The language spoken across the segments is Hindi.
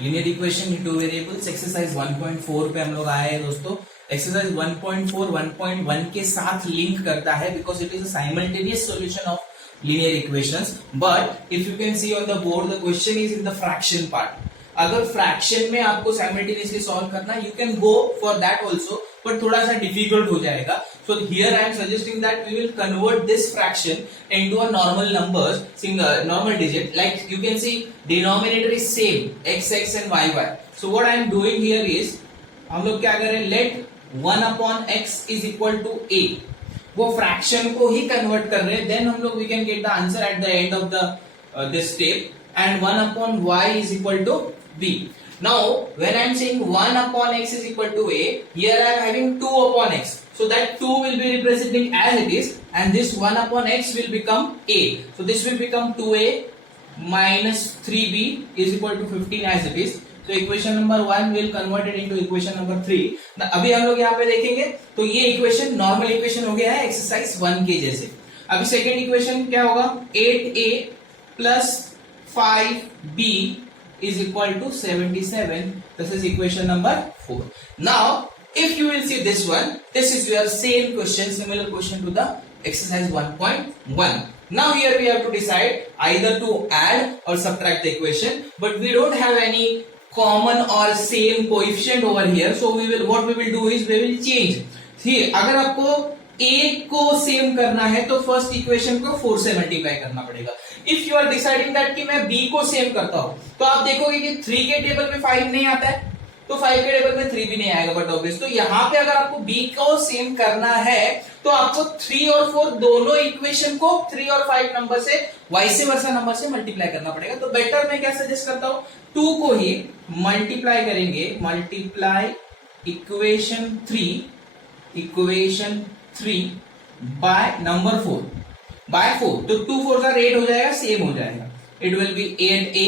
Linear equation two variables exercise 1.4 पे हम लोग आए हैं दोस्तों। एक्सरसाइज 1.4 1.1 के साथ लिंक करता है because it is a simultaneous solution of linear equations, but if you can see on the board the question is in the fraction part. अगर फ्रैक्शन में आपको साइमल्टेनियसली सॉल्व करना you can go for that also, but थोड़ा सा डिफिकल्ट हो जाएगा। So here I am suggesting that we will convert this fraction into a normal numbers, single normal digit, like you can see denominator is same x x and y y। So what I am doing here is हम लोग क्या करें, let 1 upon x is equal to a, वो फ्रैक्शन को ही कन्वर्ट कर रहे हैं, देन हम लोग we can get the answer at the end of the this step, and 1 upon y is equal to b. Now when I am saying 1 upon x is equal to a, here I am having 2 upon x, so that 2 will be representing as it is, and this 1 upon x will become a, so this will become 2a minus 3b is equal to 15 as it is. So equation number 1 will convert it into equation number 3. अभी हम लोग यहाँ पे देखेंगे तो ये इक्वेशन नॉर्मल इक्वेशन हो गया है एक्सरसाइज 1 के जैसे। अभी सेकेंड इक्वेशन क्या होगा, 8a plus 5b is equal to 77. This is equation number 4. Now if you will see this one, this is your same question, similar question to the exercise 1.1. Now here we have to decide either to add or subtract the equation, but we don't have any common or same coefficient over here, so what we will do is we will change. See, अगर आपको a को सेम करना है तो फर्स्ट इक्वेशन को 4 से मल्टीप्लाई करना पड़ेगा। If you are deciding that कि मैं b को सेम करता हूं तो आप देखोगे कि 3 के टेबल में 5 नहीं आता है, तो 5 के टेबल में 3 भी नहीं आएगा, बट ऑब्वियस तो यहाँ पे अगर आपको b को सेम करना है तो आपको 3 और 4 दोनों इक्वेशन को 3 और 5 नंबर से वाइस वर्सा नंबर से मल्टीप्लाई करना पड़ेगा। तो बेटर मैं क्या सजेस्ट करता हूं, 2 को ही मल्टीप्लाई करेंगे, multiply equation 3 by number 4 by 4, तो 2 4 8 हो जाएगा, सेम हो जाएगा। It will be 8a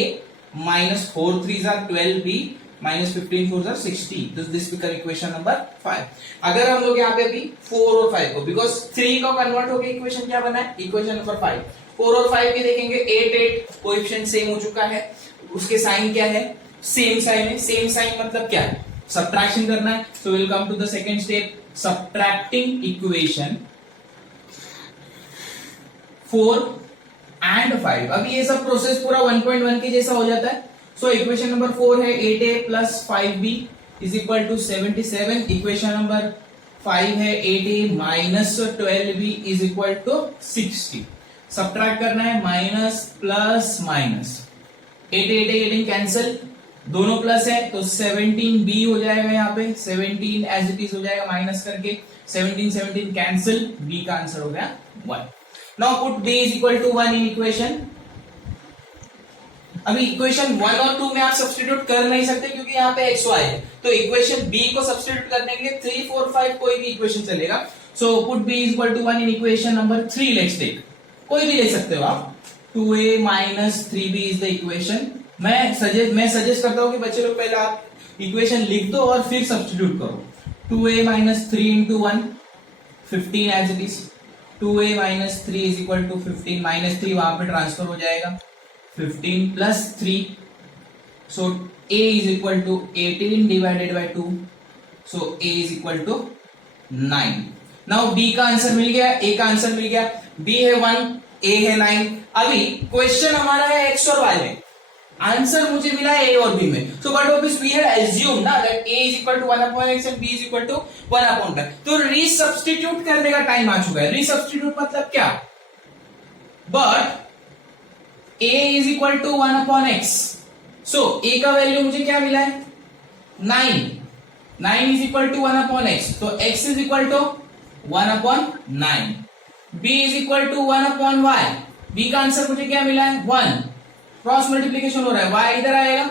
minus 4 3 12b minus 15 4 60, this become equation number 5। अगर हम लोग यहाँ पे अभी 4 और 5 को, बिकॉज 3 का कन्वर्ट होकर इक्वेशन क्या बना है, इक्वेशन नंबर 5, 4 और 5 भी देखेंगे 8 8 कोएफिशिएंट सेम हो चुका है, उसके साइन क्या है, सेम साइन है। सेम साइन मतलब क्या है, सब्ट्रैक्शन करना है। So will come to the second step, subtracting equation 4 and 5। अब ये सब प्रोसेस पूरा 1.1 के जैसा हो जाता है। सो इक्वेशन नंबर 4 है 8a plus 5b is equal to 77। Equation number 5 है 8a minus 12b is equal to 60। Subtract करना है, माइनस प्लस माइनस, 8 8 कैंसिल, दोनों प्लस है तो 17b हो जाएगा, यहाँ पे 17 एज इट इज हो जाएगा माइनस करके, 17 कैंसिल, b का आंसर हो गया 1। Now put b is equal to 1 in equation। अभी इक्वेशन 1 और 2 में आप सब्स्टिट्यूट कर नहीं सकते क्योंकि यहाँ पे xy है, तो इक्वेशन b को सब्स्टिट्यूट करने के लिए 3 4 5 कोई भी इक्वेशन चलेगा। So put b is equal to 1 in equation number 3, let's take, कोई भी ले सकते हो आप, 2a minus 3b is the equation। मैं सजेस्ट करता हूँ कि बच्चे लोग पहले आप इक्वेशन लिख दो और फिर सब्स्टिट्यूट करो। 2a minus 3 into 1 15 as it is, 2a minus 3 is equal to 15, minus 3 वहां पे ट्रांसफर हो जाएगा, 15 plus 3, so a is equal to 18 divided by 2, so a is equal to 9। now b का आंसर मिल गया, a का आंसर मिल गया, b है 1, a है 9। अभी क्वेश्चन हमारा है x और y में, आंसर मुझे मिला है a और b में। So but obvious we had assumed ना that a is equal to 1 upon x and b is equal to 1 upon y। तो रीसब्स्टिट्यूट करने का टाइम आ चुका है। रीसब्स्टिट्यूट मतलब क्या, but a is equal to 1 upon x, so a का वैल्यू मुझे क्या मिला है 9 is equal to 1 upon x, तो x is equal to 1 upon 9, b is equal to 1 upon y, b का आंसर मुझे क्या मिला है 1, क्रॉस मल्टीप्लीकेशन हो रहा है, y इधर आएगा,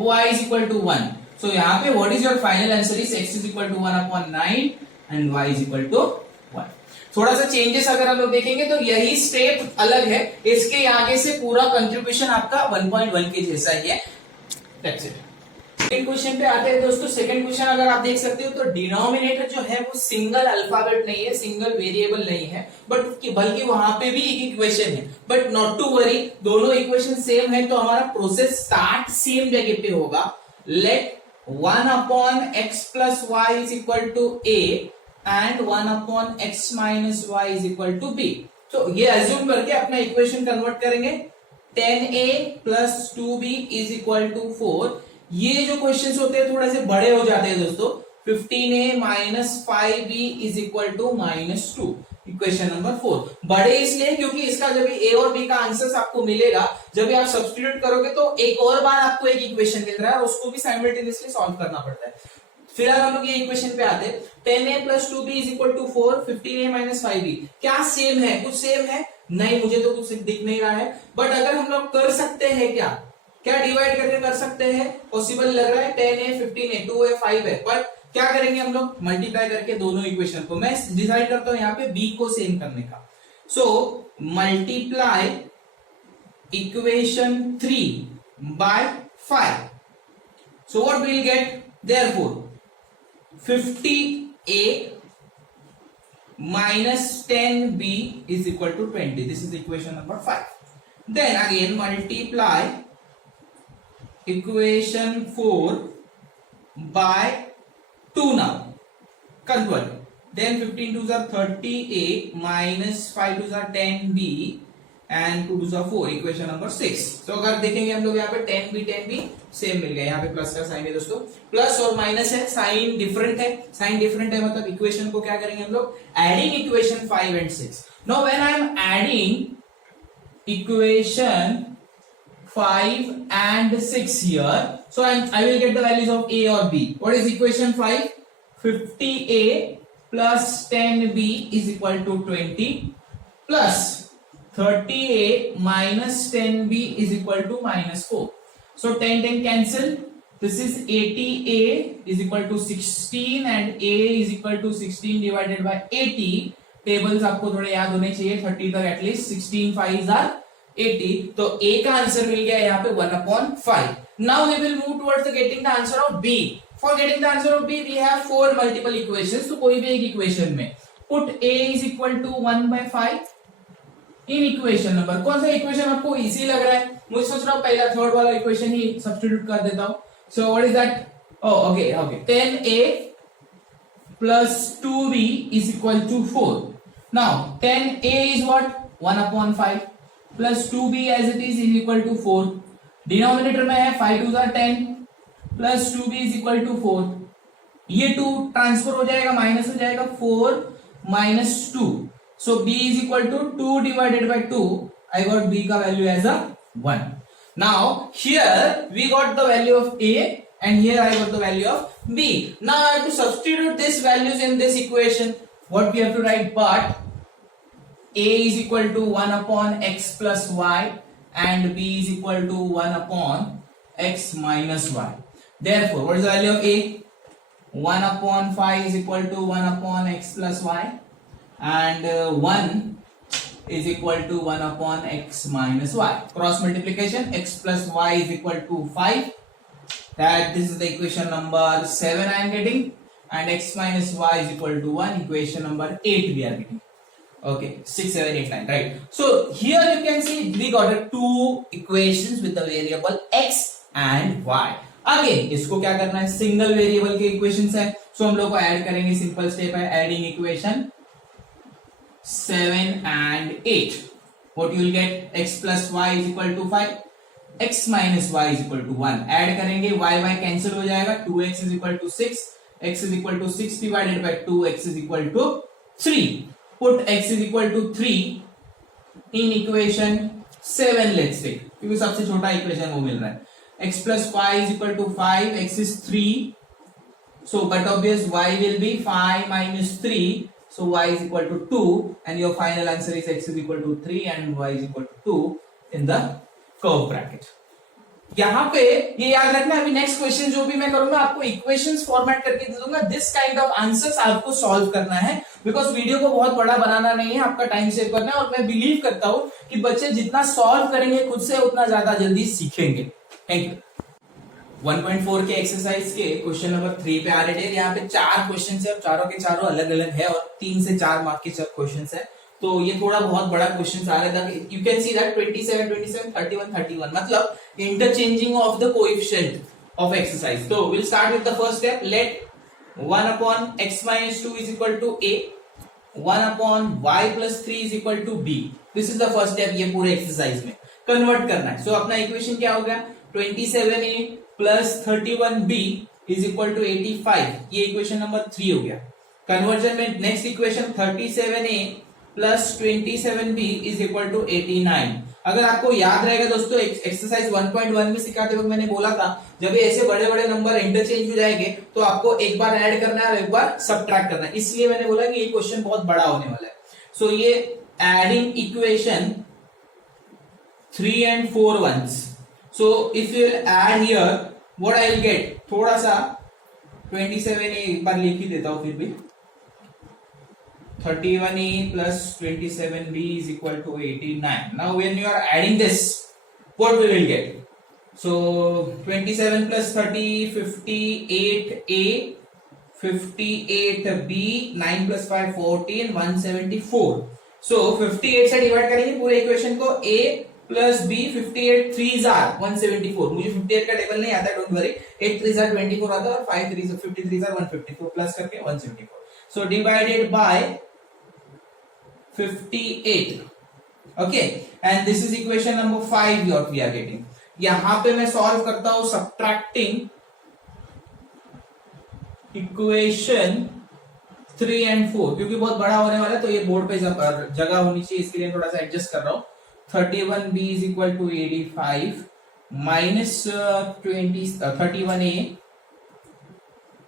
y is equal to 1। So यहाँ पे what is your final answer is x is equal to 1 upon 9 and y is equal to 1। थोड़ा सा चेंजेस अगर हम लोग देखेंगे तो यही स्टेप अलग है, इसके आगे से पूरा कंट्रीब्यूशन आपका 1.1 के जैसा ही है। That's it. सेकंड क्वेश्चन पे आते हैं दोस्तों। सेकंड क्वेश्चन अगर आप देख सकते हो तो डिनोमिनेटर जो है वो सिंगल अल्फाबेट नहीं है, सिंगल वेरिएबल नहीं है, बल्कि वहां पे भी एक इक्वेशन है। बट नॉट टू वरी, दोनों इक्वेशन सेम है तो हमारा प्रोसेस स्टार्ट सेम जगह पे होगा। Let 1 upon x plus y is equal to a and 1 upon x minus y is equal to b। तो ये अज्यूम करके अपना इक्वेशन कन्वर्ट करेंगे। 10a plus 2b is equal to 4। ये जो क्वेश्चंस होते हैं थोड़े से बड़े हो जाते हैं दोस्तों। 15a minus 5b is equal to -2, equation number 4। बड़े इसलिए क्योंकि इसका जब a और b का आंसर आपको मिलेगा, जब भी आप सब्स्टिट्यूट करोगे तो एक और बार आपको एक इक्वेशन मिल रहा है और उसको भी साइमल्टेनियसली सॉल्व करना पड़ता है। फिलहाल हम लोग ये इक्वेशन पे आते हैं। 10a plus 2b is equal to 4, 15a minus 5b क्या सेम है? कुछ सेम है? नहीं, मुझे तो कुछ दिख नहीं रहा है। बट अगर हम लोग कर सकते हैं क्या डिवाइड करके कर सकते हैं? पॉसिबल लग रहा है। 10a 15a 2a 5 है, पर क्या करेंगे हम लोग? मल्टीप्लाई करके दोनों इक्वेशन को। मैं डिसाइड करता हूं यहाँ पे b को सेम करने का। So multiply equation 3 by 5। So what will get? Therefore 50a minus 10b is equal to 20. This is equation number 5. Then again multiply equation 4 by 2 now. Convert. Then 15 2s are 30a minus 5 2s are 10b and 2 2s are 4, equation number 6। तो अगर देखेंगे हम लोग यहाँ पे 10b सेम मिल गया। यहाँ पे प्लस का साइन है दोस्तों, प्लस और माइनस है, साइन डिफरेंट है। साइन डिफरेंट है मतलब इक्वेशन को क्या करेंगे हम लोग? Adding equation 5 and 6। Now when I am adding equation 5 and 6 here, so I will get the values of a or b। What is equation 5? 50a plus 10b is equal to 20 plus 30a minus 10b is equal to -4। So 10 cancel। This is 80a is equal to 16 and a is equal to 16 divided by 80। Tables आपको थोड़े याद होने चाहिए 30 तक एटलीस्ट। 16 5s are 80। तो a का आंसर मिल गया यहाँ पे 1/5। Now we will move towards getting the answer of b। For getting the answer of b we have 4 multiple equations। तो कोई भी एक इक्वेशन में put a is equal to 1/5 in equation number. कौन सा इक्वेशन आपको इजी लग रहा है? मुझे सोच रहा हूँ पहला थर्ड वाला इक्वेशन ही सब्स्टिट्यूट कर देता हूँ। So what is that? Okay 10a plus 2b is equal to 4। now 10a is what? 1/5 plus 2b as it is equal to 4। Denominator में है 5 2s are 10 plus 2b is equal to 4। ये 2 ट्रांसफर हो जाएगा, माइनस हो जाएगा, 4 minus 2। So b is equal to 2 divided by 2। I got b का value as a 1। Now here we got the value of a and here I got the value of b। Now I have to substitute these values in this equation। What we have to write? But a is equal to 1/x plus y and b is equal to 1/x minus y। Therefore what is the value of a? 1/5 is equal to 1/x plus y and 1 is equal to 1/x minus y। Cross multiplication, x plus y is equal to 5। That this is the equation number 7 I am getting, and x minus y is equal to 1, equation number 8 we are getting। Okay, 6 7 8 9, right? So here you can see we got 2 equations with the variable x and y। Again इसको क्या करना है? सिंगल वेरिएबल के इक्वेशंस है, सो हम लोग को ऐड करेंगे। सिंपल स्टेप है, adding equation 7 and 8। what you will get? x plus y is equal to 5, x minus y is equal to 1। Add करेंगे, y कैंसिल हो जाएगा, 2x is equal to 6, x is equal to 6 divided by 2, x is equal to 3। put x is equal to 3 in equation 7 let's take, क्योंकि सबसे छोटा इक्वेशन वो मिल रहा है। x plus y is equal to 5, x is 3, so but obvious y will be 5 minus 3, so y is equal to 2 and your final answer is x is equal to 3 and y is equal to 2 in the curve bracket। यहाँ पे ये याद रखना, अभी नेक्स्ट क्वेश्चन जो भी मैं करूंगा आपको इक्वेशंस फॉर्मेट करके दे दूंगा। दिस काइंड ऑफ आंसर्स आपको सॉल्व करना है, बिकॉज वीडियो को बहुत बड़ा बनाना नहीं है, आपका टाइम सेव करना है। और मैं बिलीव करता हूं कि बच्चे जितना सॉल्व करेंगे खुद से उतना ज्यादा जल्दी सीखेंगे। Thank you. 1.4 के एक्सरसाइज के क्वेश्चन नंबर 3 पे आ रहे हैं। यहाँ पे 4 क्वेश्चन है और चारों के चारों अलग अलग है और 3 से 4 मार्क के क्वेश्चन है। तो ये थोड़ा बहुत बड़ा क्वेश्चन आ रहा है। यू कैन सी दैट 27, 27, 31, 31 मतलब interchanging of the coefficient of exercise. तो will start with the first step. Let 1 upon x minus 2 is equal to a, 1 upon y plus 3 is equal to b. This is the first step. ये पूरे एक्सरसाइज में कन्वर्ट करना है। सो अपना इक्वेशन क्या हो गया, 27a plus 31b is equal to 85। ये इक्वेशन नंबर 3 हो गया। कन्वर्जन में next equation 37a plus 27b is equal to 89। अगर आपको याद रहेगा दोस्तों, एक्सरसाइज 1.1 में सिखाते वक्त मैंने बोला था जब ये ऐसे बड़े बड़े नंबर इंटरचेंज हो जाएंगे तो आपको एक बार ऐड करना है और एक बार सबट्रैक्ट करना है। इसलिए मैंने बोला कि ये क्वेश्चन बहुत बड़ा होने वाला है। सो ये adding equation 3 and 4 ones. So if you will add here, what I will get? थोड़ा सा 27a एक बार लिख ही देता हूं फिर भी। 31a plus 27b is equal to 89. Now when you are adding this, what we will get? So 27 plus 30, 58a, 58b, 9 plus 5, 14, 174. So 58 से डिवाइड करेंगे पूरे इक्वेशन को। a plus B 58 3s are 174। मुझे 58 का टेबल नहीं आता, डोंट वरी। 8 3s are 24 आता है और 5 3s 53s are 154 प्लस करके 174। So divided by 58। Okay, and this is equation number 5 what we are getting. यहां पे मैं सॉल्व करता हूं सब्ट्रैक्टिंग इक्वेशन 3 and 4, क्योंकि बहुत बड़ा होने वाला है तो ये बोर्ड पे जगह होनी चाहिए, इसके लिए थोड़ा सा एडजस्ट कर रहा हूं। 31b is equal to 85 minus 31a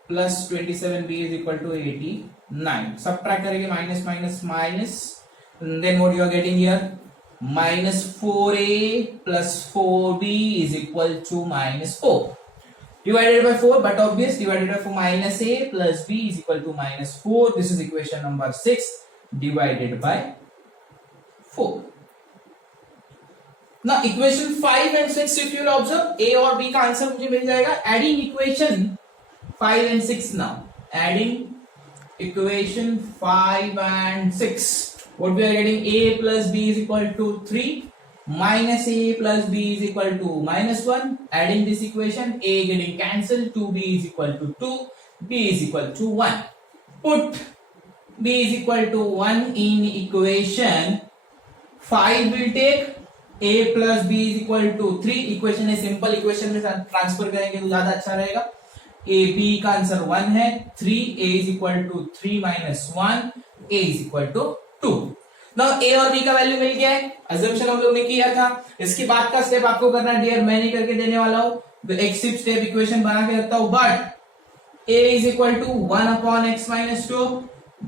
plus 27b is equal to 89. Subtract करेंगे minus minus minus, and then what you are getting here, minus 4a plus 4b is equal to minus 4 divided by 4, but obvious divided by 4 minus a plus b is equal to minus 4. This is equation number 6 divided by 4. Now equation 5 and 6 if you will observe, a और b का आंसर मुझे मिल जाएगा। Adding equation 5 and 6 now. Adding equation 5 and 6. What we are getting, a plus b is equal to 3 minus a plus b is equal to minus 1. Adding this equation, a getting cancelled, 2b is equal to 2, b is equal to 1. Put b is equal to 1 in equation 5 will take a plus b is equal to 3। Equation है सिंपल, इक्वेशन में ट्रांसफर करेंगे तो ज्यादा अच्छा रहेगा। a b का आंसर 1 है, 3 a is equal to 3 minus 1, a is equal to 2। Now a और b का वैल्यू मिल गया है, अजम्पशन हम लोग ने किया था। इसके बाद का स्टेप आपको करना डियर, मैं नहीं करके देने वाला हूं। एक सिर्फ स्टेप इक्वेशन बना के रखता हूं, but a is equal to 1 upon x minus 2,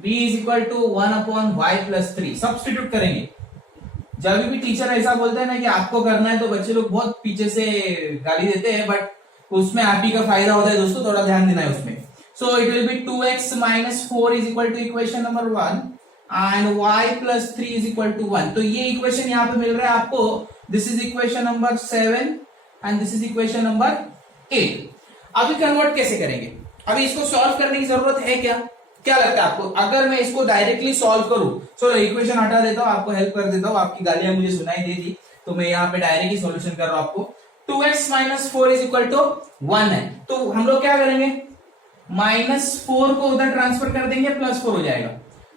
b is equal to 1 upon y plus 3। Substitute करेंगे। जब भी टीचर ऐसा बोलते हैं ना कि आपको करना है तो बच्चे लोग बहुत पीछे से गाली देते हैं, बट उसमें आप ही का फायदा होता है दोस्तों, थोड़ा ध्यान देना है उसमें। So it will be 2x minus 4 is equal to equation number 1 and y plus 3 is equal to 1। तो ये इक्वेशन यहाँ पे मिल रहा है आपको। This is equation number 7 and this is equation number 8। अभी कन्वर्ट कैसे करेंगे, अभी इसको सॉल्व करने की जरूरत है क्या लगता है आपको? अगर मैं इसको डायरेक्टली सॉल्व करूं, चलो इक्वेशन हटा देता हूं, आपको हेल्प कर देता हूं। आपकी गालियां मुझे सुनाई दे दी तो मैं यहाँ पे डायरेक्ट ही सॉल्यूशन कर रहा हूं आपको। 2x minus 4 is equal to 1 है, तो हम लोग क्या करेंगे, -4 को उधर ट्रांसफर कर देंगे, +4 हो जाएगा।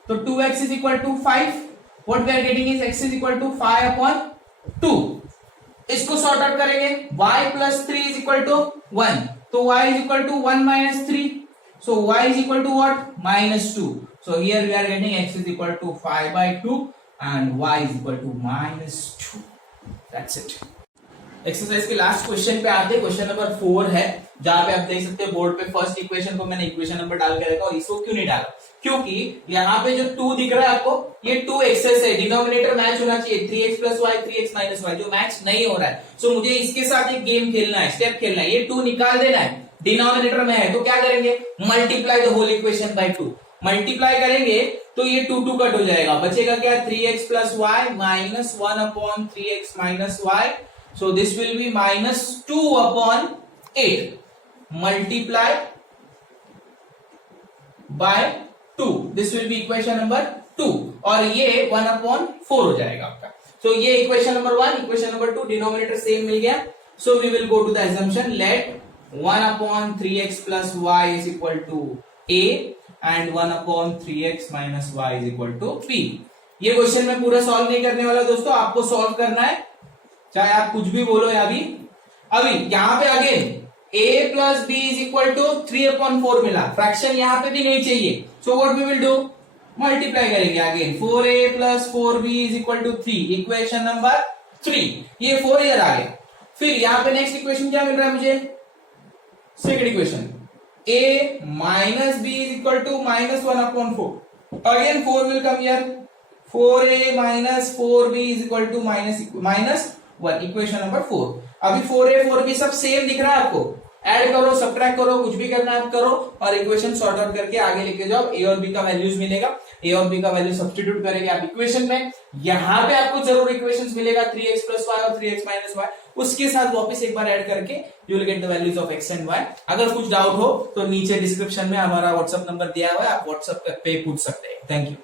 तो 2x is equal to 5। What we are getting is x is equal to 5 upon 2। इसको सॉर्ट आउट करेंगे, y plus 3 is equal to 1, तो y is equal to 1 minus 3। So y is equal to what? -2. So here we are getting x is equal to 5 by 2 and y is equal to -2. That's it. Exercise के लास्ट क्वेश्चन पे आते हैं। क्वेश्चन नंबर 4 है, जहां पे आप देख सकते हैं बोर्ड पे फर्स्ट इक्वेशन को मैंने इक्वेशन नंबर डाल के रखा और इसको क्यों नहीं डाला, क्योंकि यहाँ पे जो 2 दिख रहा है आपको, ये 2 एक्सेस है, डिनोमिनेटर मैच होना चाहिए। 3x plus y 3x minus y जो मैच नहीं हो रहा है। सो मुझे इसके साथ एक गेम खेलना है, स्टेप खेलना है। ये 2 निकाल देना है, डिनोमिनेटर में है तो क्या करेंगे, multiply the whole equation by 2। Multiply करेंगे तो ये 2 कट हो जाएगा, बचेगा क्या, 3x plus y minus 1 upon 3x minus y। So this will be -2 upon 8 multiply by 2, this will be equation number 2 और ये 1/4 हो जाएगा आपका. So ये equation number 1, equation number 2 denominator same मिल गया. So we will go to the assumption let 1/3x plus y is equal to a and 1/3x minus y is equal to b. ये क्वेश्चन मैं पूरा सॉल्व नहीं करने वाला दोस्तों, आपको सॉल्व करना है चाहे आप कुछ भी बोलो. अभी यहां पे again a plus b is equal to 3/4 मिला, फ्रैक्शन यहां पे भी नहीं चाहिए. So what we will do, multiply करेंगे again 4a plus 4b is equal to 3, equation number 3. ये 4 इधर आ गया. फिर यहां पे नेक्स्ट इक्वेशन क्या मिल रहा है मुझे, second equation a minus b is equal to -1/4. Again 4 will come here, 4a minus 4b is equal to -1, equation number 4. अभी 4a 4b सब सेम दिख रहा है आपको, ऐड करो सब्ट्रैक्ट करो कुछ भी करना है आप करो और इक्वेशन सॉर्ट आउट करके आगे लेके जाओ. ए और बी का वैल्यूज मिलेगा, ए और बी का वैल्यू सब्स्टिट्यूट करेंगे आप इक्वेशन में. यहां पे आपको जरूर इक्वेशंस मिलेगा 3x plus y और 3x minus y, उसके साथ वापस एक बार ऐड करके you will get the values of x and y. अगर कुछ डाउट हो तो नीचे डिस्क्रिप्शन में हमारा व्हाट्सएप नंबर दिया हुआ है, आप व्हाट्सएप पे पूछ सकते हैं. Thank you.